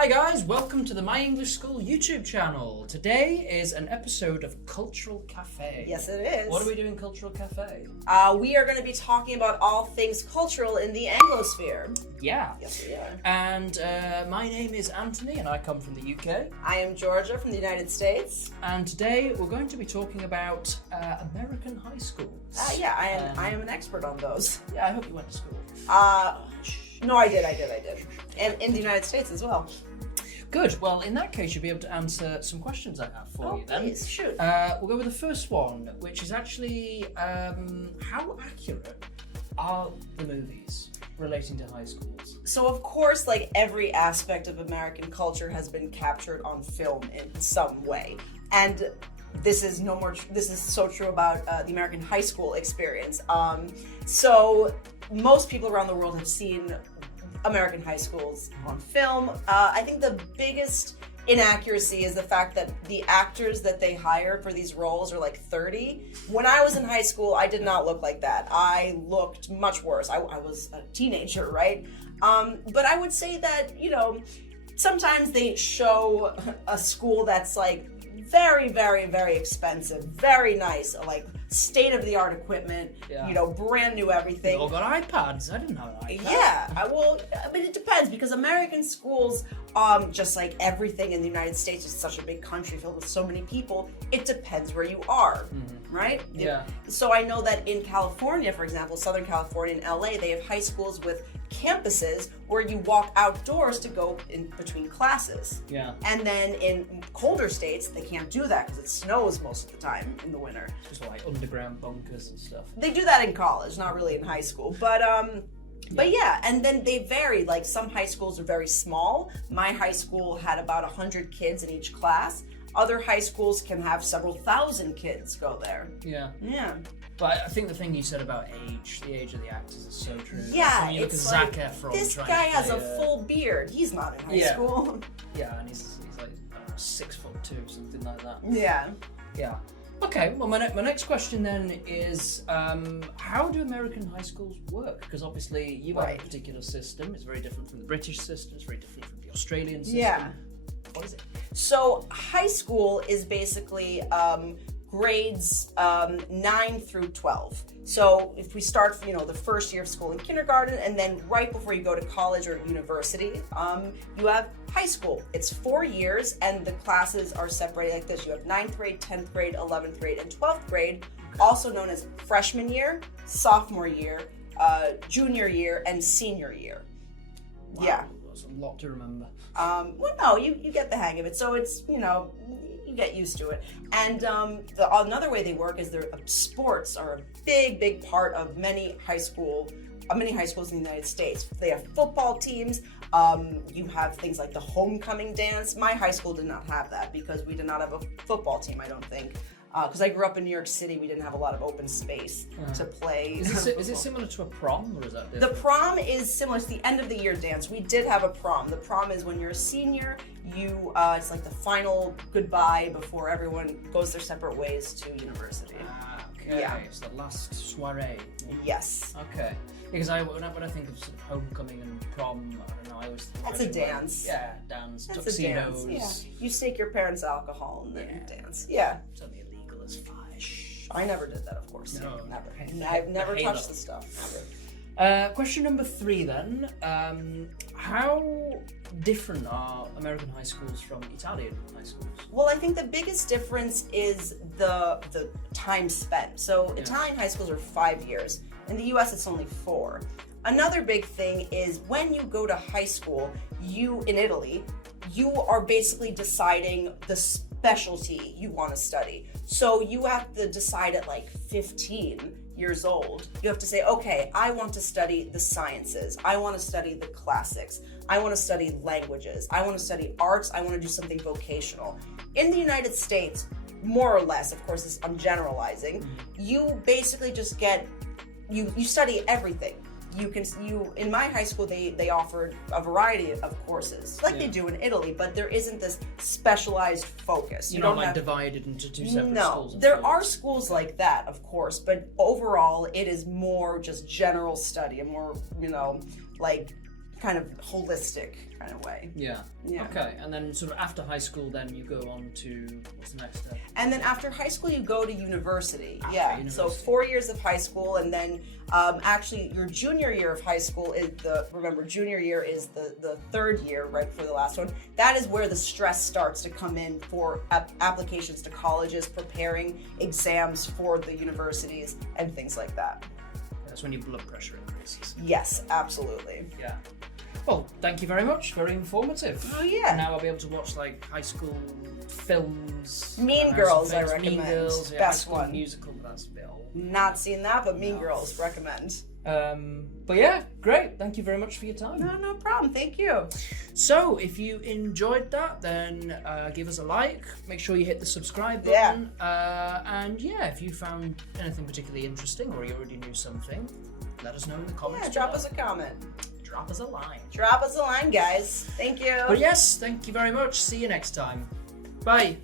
Hi guys, welcome to the My English School YouTube channel. Today is an episode of Cultural Cafe. Yes, it is. What are we doing in Cultural Cafe? We are going to be talking about all things cultural in the Anglosphere. Yeah. Yes, we are. And my name is Anthony and I come from the UK. I am Georgia from the United States. And today we're going to be talking about American high schools. I am an expert on those. Yeah, I hope you went to school. No, I did. And in the United States as well. Good. Well, in that case, you'll be able to answer some questions I have for you then. Please, shoot. We'll go with the first one, which is actually how accurate are the movies relating to high schools? So, of course, like every aspect of American culture has been captured on film in some way. And this is so true about the American high school experience. So most people around the world have seen American high schools on film. I think the biggest inaccuracy is the fact that the actors that they hire for these roles are like 30. When I was in high school, I did not look like that. I looked much worse. I was a teenager, right? But I would say that, sometimes they show a school that's like very, very, very expensive, very nice, like state-of-the-art equipment, brand new everything. They all got iPads. I didn't have an iPad. Yeah, I mean, it depends because American schools, just like everything in the United States, is such a big country filled with so many people. It depends where you are, right? Yeah. So I know that in California, for example, Southern California and LA, they have high schools with campuses where you walk outdoors to go in between classes. Yeah. And then in colder states, they can't do that because it snows most of the time in the winter. Just like underground bunkers and stuff. They do that in college, not really in high school. But yeah, and then they vary. Like some high schools are very small. My high school had about 100 kids in each class. Other high schools can have several thousand kids go there. Yeah. Yeah. But I think the thing you said about the age of the actors is so true. Yeah, I mean, you look at it's Zac like, Efron this trying guy to has play a full beard. He's not in high school. Yeah, and he's like 6'2", something like that. Yeah. Yeah. Okay, well, my next question then is, how do American high schools work? Because obviously you have a particular system. It's very different from the British system. It's very different from the Australian system. Yeah. What is it? So high school is basically grades 9 through 12. So if we start, the first year of school in kindergarten, and then right before you go to college or university, you have high school. It's 4 years, and the classes are separated like this. You have 9th grade, 10th grade, 11th grade, and 12th grade, also known as freshman year, sophomore year, junior year, and senior year. Wow, Yeah. That's a lot to remember. Well, no, you get the hang of it. So it's, you get used to it. And another way they work is their sports are a big, big part of many high schools in the United States. They have football teams. You have things like the homecoming dance. My high school did not have that because we did not have a football team, I don't think. Because I grew up in New York City, we didn't have a lot of open space to play. Is it similar to a prom, or is that different? The prom is similar. It's the end of the year dance. We did have a prom. The prom is when you're a senior. It's like the final goodbye before everyone goes their separate ways to university. Okay. Yeah. It's the last soiree. Yes. Okay. Because when I think of sort of homecoming and prom, I don't know. I always think That's a dance. Yeah, dance, That's tuxedos. a dance. Yeah. You stake your parents' alcohol and then dance. Yeah. It's only illegal as fish. I never did that, of course. No, never. I I've never hate touched that. the stuff. Never. Question number 3 then. How different are American high schools from Italian high schools? Well, I think the biggest difference is the time spent. So Italian high schools are 5 years. In the US, it's only 4. Another big thing is when you go to high school, in Italy, you are basically deciding the specialty you want to study. So you have to decide at like 15 years old. You have to say, okay, I want to study the sciences. I want to study the classics. I want to study languages. I want to study arts. I want to do something vocational. In the United States, more or less, of course, I'm generalizing, you basically just you study everything. In my high school, they offered a variety of courses, like they do in Italy, but there isn't this specialized focus. You're not divided into two separate schools. No, there are schools like that, of course, but overall, it is more just general study and more, like kind of holistic kind of way. Yeah. Yeah. Okay, and then sort of after high school, then you go on to what's the next step? And then after high school, you go to university. So university. 4 years of high school, and then actually your junior year of high school is remember, junior year is the third year, right before the last one. That is where the stress starts to come in for applications to colleges, preparing exams for the universities, and things like that. That's when your blood pressure increases. Yes, absolutely. Yeah. Well, thank you very much. Very informative. Oh, yeah. Now I'll be able to watch like high school films. Mean and Girls, I Mean recommend. Girls, yeah, Best high school one. musical, but that's a bit old. Not seen that, but Mean No. Girls, recommend. But yeah, great. Thank you very much for your time. No problem. Thank you. So, if you enjoyed that, then give us a like. Make sure you hit the subscribe Yeah. button. And yeah, if you found anything particularly interesting or you already knew something, let us know in the comments. Yeah, drop below. us a comment. Drop us a line. Drop us a line, guys. Thank you. But yes, thank you very much. See you next time. Bye.